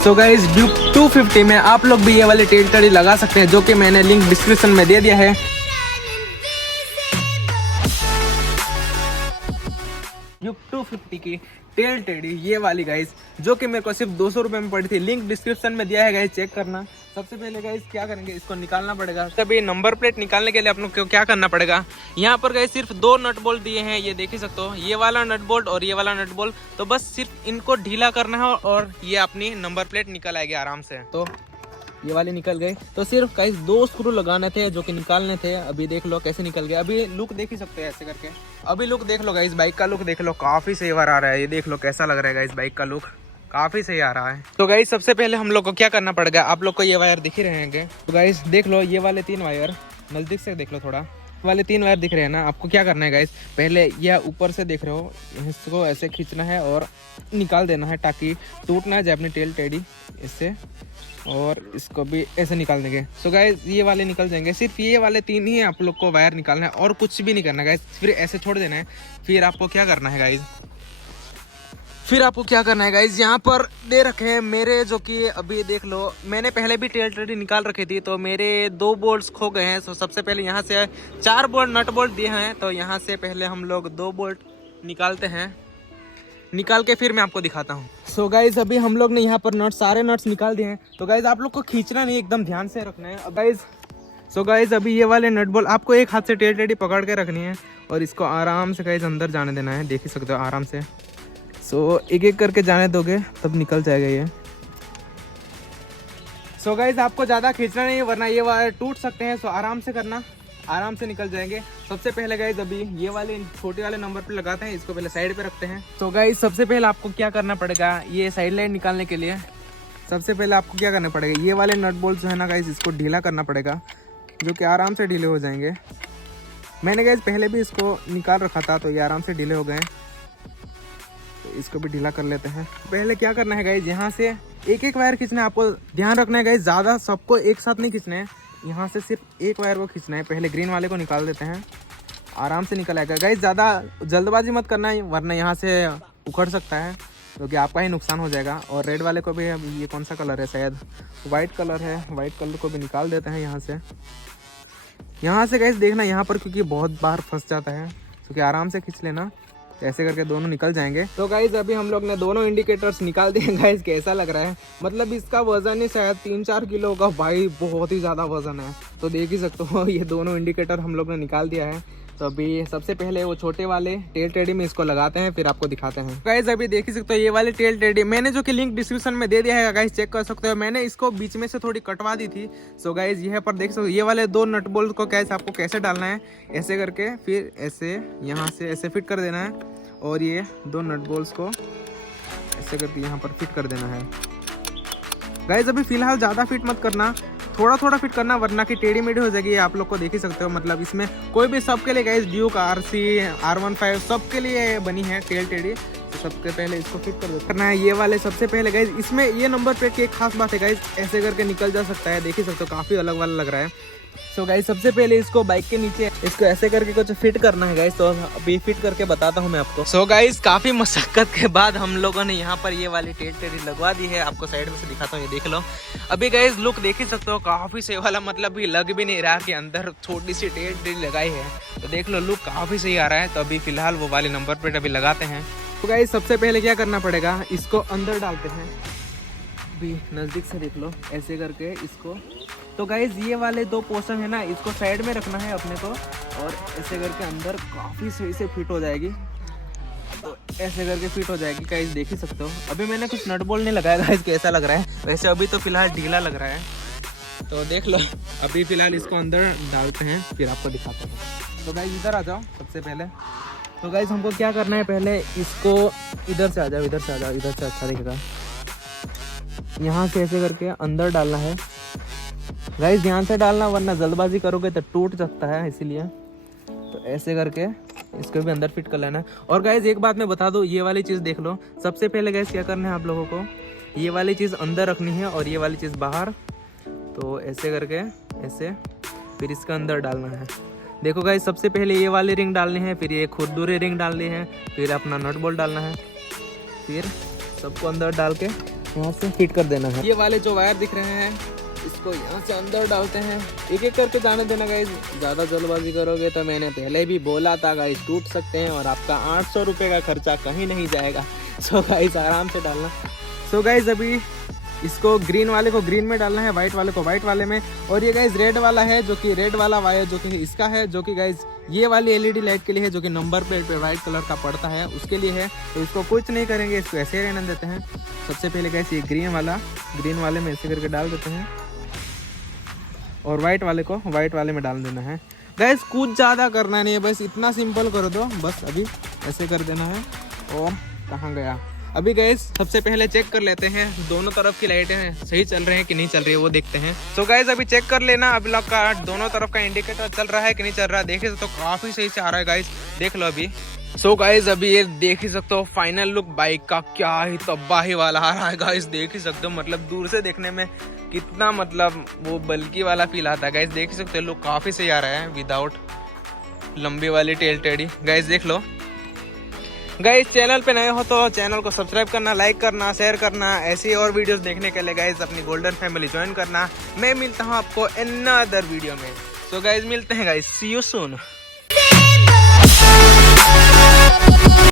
So guys Duke 250 में आप लोग भी ये वाली टेल टड़ी लगा सकते हैं, जो कि मैंने लिंक डिस्क्रिप्शन में दे दिया है। ड्यूक 250 की टेल टेडी ये वाली गाइस, जो कि मेरे को सिर्फ 200 रुपये में पड़ी थी। लिंक डिस्क्रिप्शन में दिया है गाइस, चेक करना। सबसे पहले गाइस क्या करेंगे, इसको निकालना पड़ेगा। तभी नंबर प्लेट निकालने के लिए आप लोग को क्या करना पड़ेगा, यहाँ पर गाइस सिर्फ 2 नट बोल्ट दिए हैं, ये देख ही सकते हो, ये वाला नट बोल्ट और ये वाला नट बोल्ट। तो बस सिर्फ इनको ढीला करना है और ये अपनी नंबर प्लेट निकल आएगी आराम से। तो ये वाले निकल गए। तो सिर्फ गाइस 2 स्क्रू लगाने थे जो कि निकालने थे। अभी देख लो कैसे निकल गए। अभी लुक देख ही सकते हैं ऐसे करके। अभी लुक देख लो गाइस, बाइक का लुक देख लो, काफी सही आ रहा है। ये देख लो कैसा लग रहा है गाइस, बाइक का लुक काफी सही आ रहा है। तो गाइस सबसे पहले हम लोग को क्या करना पड़ेगा, आप लोग को ये वायर दिख ही रहेंगे। तो गाइस देख लो ये वाले 3 वायर, नजदीक से देख लो थोड़ा, वाले 3 वायर दिख रहे हैं ना। आपको क्या करना है गाइस, पहले यह ऊपर से देख रहे हो, इसको ऐसे खींचना है और निकाल देना है ताकि टूट ना जाए अपनी टेल टेडी इससे। और इसको भी ऐसे निकाल देंगे। सो गाइस ये वाले निकल जाएंगे। सिर्फ ये वाले 3 ही आप लोग को वायर निकालना है और कुछ भी नहीं करना गाइस। फिर ऐसे छोड़ देना है। फिर आपको क्या करना है गाइस, यहाँ पर दे रखे हैं मेरे, जो कि अभी देख लो मैंने पहले भी टेल टेडी निकाल रखी थी, तो मेरे 2 बोल्ट्स खो गए हैं। तो सबसे पहले यहाँ से 4 बोल्ट नट बोल्ट दिए हैं, तो यहाँ से पहले हम लोग 2 बोल्ट निकालते हैं। निकाल के फिर मैं आपको दिखाता हूँ। सो गाइज अभी हम लोग ने यहाँ पर सारे नट्स निकाल दिए हैं। तो गाइज आप लोग को खींचना नहीं, एकदम ध्यान से रखना है। अब गाइज सो गाइज अभी ये वाले नट बोल्ट आपको एक हाथ से टेल टेडी पकड़ के रखनी है और इसको आराम से गाइज अंदर जाने देना है। देख ही सकते हो आराम से। सो एक एक करके जाने दोगे तब निकल जाएगा ये। सो गाइज आपको ज़्यादा खींचना नहीं है वरना ये वायर टूट सकते हैं। सो आराम से करना, आराम से निकल जाएंगे। सबसे पहले गाइज अभी ये वाले छोटे वाले नंबर पे लगाते हैं, इसको पहले साइड पे रखते हैं। तो गाइज सबसे पहले आपको क्या करना पड़ेगा, ये साइड लाइन निकालने के लिए सबसे पहले आपको क्या करना पड़ेगा, ये वाले नट बोल्ट जो है ना गाइज, इसको ढीला करना पड़ेगा, जो कि आराम से ढीले हो जाएंगे। मैंने गाइज पहले भी इसको निकाल रखा था, तो ये आराम से ढीले हो गए। तो इसको भी ढीला कर लेते हैं। पहले क्या करना है गाइज, यहाँ से एक एक वायर खींचना है। आपको ध्यान रखना है गाइज, ज़्यादा सबको एक साथ नहीं खींचना है, यहाँ से सिर्फ एक वायर को खींचना है। पहले ग्रीन वाले को निकाल देते हैं, आराम से निकल आएगा। गाइस ज़्यादा जल्दबाजी मत करना है वरना यहाँ से उखड़ सकता है, क्योंकि आपका ही नुकसान हो जाएगा। और रेड वाले को भी, ये कौन सा कलर है, शायद वाइट कलर है, वाइट कलर को भी निकाल देते हैं यहाँ से गाइस देखना यहाँ पर, क्योंकि बहुत बार फंस जाता है, क्योंकि आराम से खींच लेना। ऐसे करके दोनों निकल जाएंगे। तो गाइज अभी हम लोग ने दोनों इंडिकेटर्स निकाल दिए। गाइज कैसा लग रहा है, मतलब इसका वजन ही शायद 3-4 किलो होगा भाई, बहुत ही ज़्यादा वजन है। तो देख ही सकते हो ये दोनों इंडिकेटर हम लोग ने निकाल दिया है। तो अभी सबसे पहले वो छोटे वाले टेल टेडी में इसको लगाते हैं, फिर आपको दिखाते हैं। गाइज अभी देख ही सकते हो ये वाले टेल टेडी मैंने, जो कि लिंक डिस्क्रिप्शन में दे दिया है गाइज, चेक कर सकते हो। मैंने इसको बीच में से थोड़ी कटवा दी थी। सो गाइज यहाँ पर देख सकते हो ये वाले 2 नट बोल्ट को कैसे आपको कैसे डालना है, ऐसे करके फिर ऐसे यहाँ से ऐसे फिट कर देना है और ये 2 नट बोल्ट्स को ऐसे करके यहाँ पर फिट कर देना है। गाइज अभी फिलहाल ज़्यादा फिट मत करना, थोड़ा थोड़ा फिट करना, वरना की टेढ़ी मेढ़ी हो जाएगी। आप लोग को देख ही सकते हो, मतलब इसमें कोई भी सबके लिए गाइज, ड्यूक RC R15 सबके लिए बनी है टेल टेढ़ी। तो सबसे पहले इसको फिट करना है। ये वाले सबसे पहले गाइज, इसमें ये नंबर प्लेट की एक खास बात है गाइज, ऐसे करके निकल जा सकता है। देख ही सकते हो काफ़ी अलग वाला लग रहा है। सो गाइज सबसे पहले इसको बाइक के नीचे इसको ऐसे करके कुछ फिट करना है गाइज। तो अभी फिट करके बताता हूँ मैं आपको। सो गाइज काफी मशक्कत के बाद हम लोगों ने यहाँ पर ये वाली टेल टेडी लगवा दी है। आपको साइड में से दिखाता हूँ, ये देख लो। अभी गाइज लुक देख ही सकते हो, काफी सही वाला, मतलब भी लग भी नहीं रहा कि अंदर छोटी सी टेल टेडी लगाई है। तो देख लो लुक काफी सही आ रहा है। तो अभी फिलहाल वो वाले नंबर प्लेट अभी लगाते हैं। तो गाइज सबसे पहले क्या करना पड़ेगा, इसको अंदर डालते हैं। अभी नजदीक से देख लो, ऐसे करके इसको। तो गाइज ये वाले 2 पोर्शन है ना, इसको साइड में रखना है अपने को, और ऐसे करके अंदर काफ़ी सही से फिट हो जाएगी। तो ऐसे करके फिट हो जाएगी गाइज, देख ही सकते हो। अभी मैंने कुछ नट बोल्ट नहीं लगाया गाइज, कैसा लग रहा है। वैसे अभी तो फिलहाल ढीला लग रहा है, तो देख लो। अभी फिलहाल इसको अंदर डालते हैं, फिर आपको दिखाते हैं। तो गाइज इधर आ जाओ सबसे पहले। तो गाइज हमको क्या करना है, पहले इसको इधर से आ जाओ, इधर से आ जाओ, इधर से अच्छा दिखेगा। यहाँ से ऐसे करके अंदर डालना है गाइस, ध्यान से डालना वरना जल्दबाजी करोगे तो टूट सकता है, इसीलिए। तो ऐसे करके इसको भी अंदर फिट कर लेना है। और गाइस एक बात मैं बता दूं, ये वाली चीज़ देख लो। सबसे पहले गाइस क्या करना है आप लोगों को, ये वाली चीज़ अंदर रखनी है और ये वाली चीज़ बाहर। तो ऐसे करके ऐसे फिर इसका अंदर डालना है। देखो गाइस सबसे पहले ये वाली रिंग डालनी है, फिर ये खुरदुरी रिंग डालनी है, फिर अपना नट बोल्ट डालना है, फिर सबको अंदर डाल के यहाँ से फिट कर देना है। ये वाले जो वायर दिख रहे हैं इसको यहाँ से अंदर डालते हैं, एक एक करके जाने देना गाइस। ज़्यादा जल्दबाजी करोगे तो मैंने पहले भी बोला था गाइस टूट सकते हैं और आपका 800 रुपये का खर्चा कहीं नहीं जाएगा। सो गाइस आराम से डालना। सो गाइस अभी इसको ग्रीन वाले को ग्रीन में डालना है, वाइट वाले को वाइट वाले में। और ये गाइस रेड वाला है जो कि रेड वाला वायर जो कि इसका है, जो कि गाइस ये वाली एलईडी लाइट के लिए है, जो कि नंबर प्लेट पे वाइट कलर का पड़ता है उसके लिए है। तो इसको कुछ नहीं करेंगे, इसको ऐसे ही रहने देते हैं। सबसे पहले गाइस ये ग्रीन वाले में ऐसे करके डाल देते हैं और वाइट वाले को वाइट वाले में डाल देना है। गाइस कुछ ज़्यादा करना नहीं है, बस इतना सिंपल कर दो, बस अभी ऐसे कर देना है। और कहाँ गया अभी गाइस, सबसे पहले चेक कर लेते हैं दोनों तरफ की लाइटें सही चल रहे हैं कि नहीं चल रही है, वो देखते हैं। सो गाइस अभी चेक कर लेना अभी लोग का दोनों तरफ का इंडिकेटर चल रहा है कि नहीं चल रहा है। देख ही सकते हो काफ़ी सही से आ रहा है गाइस, देख लो अभी। सो गाइस अभी ये देख ही सकते हो फाइनल लुक बाइक का क्या ही तबाही वाला आ रहा है गाइस, देख ही सकते हो। मतलब दूर से देखने में कितना मतलब वो बल्कि वाला फील आता है गाइस, देख ही सकते हो। लुक काफ़ी सही आ रहा है विदाउट लंबी वाली टेल टेडी गाइस, देख लो। गाइस चैनल पे नए हो तो चैनल को सब्सक्राइब करना, लाइक करना, शेयर करना। ऐसी और वीडियोस देखने के लिए गाइस अपनी गोल्डन फैमिली ज्वाइन करना। मैं मिलता हूँ आपको इन अदर वीडियो में। सो गाइस मिलते हैं गाइस, सी यू सून।